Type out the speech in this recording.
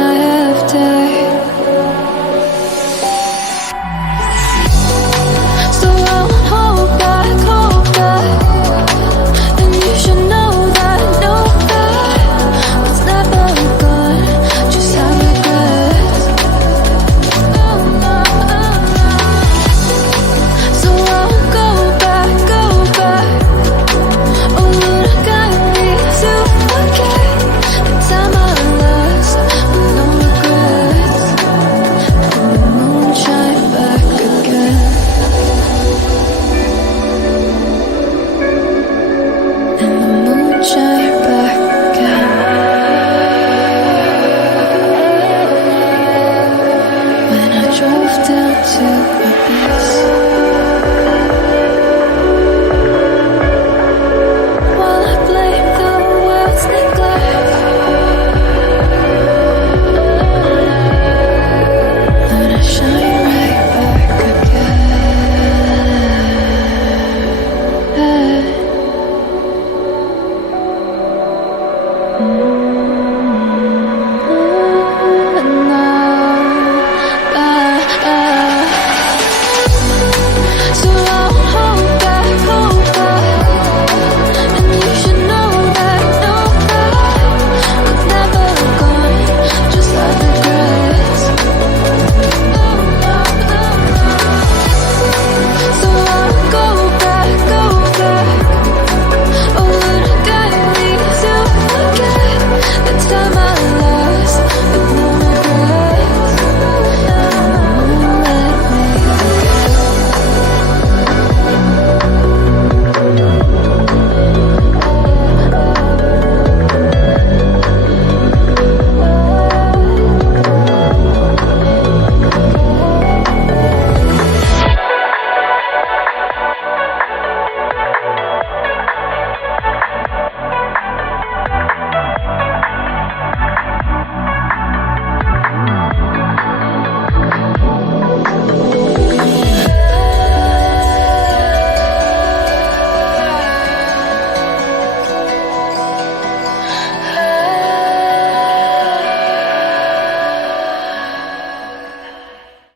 after. So I won't hold back, and you should know that no fight was never gone, just have regrets. So I won't go back, oh Lord, I got me to forget the time I lost with no regrets. And the moon shine back again. And the moon shine back again. When I drove down to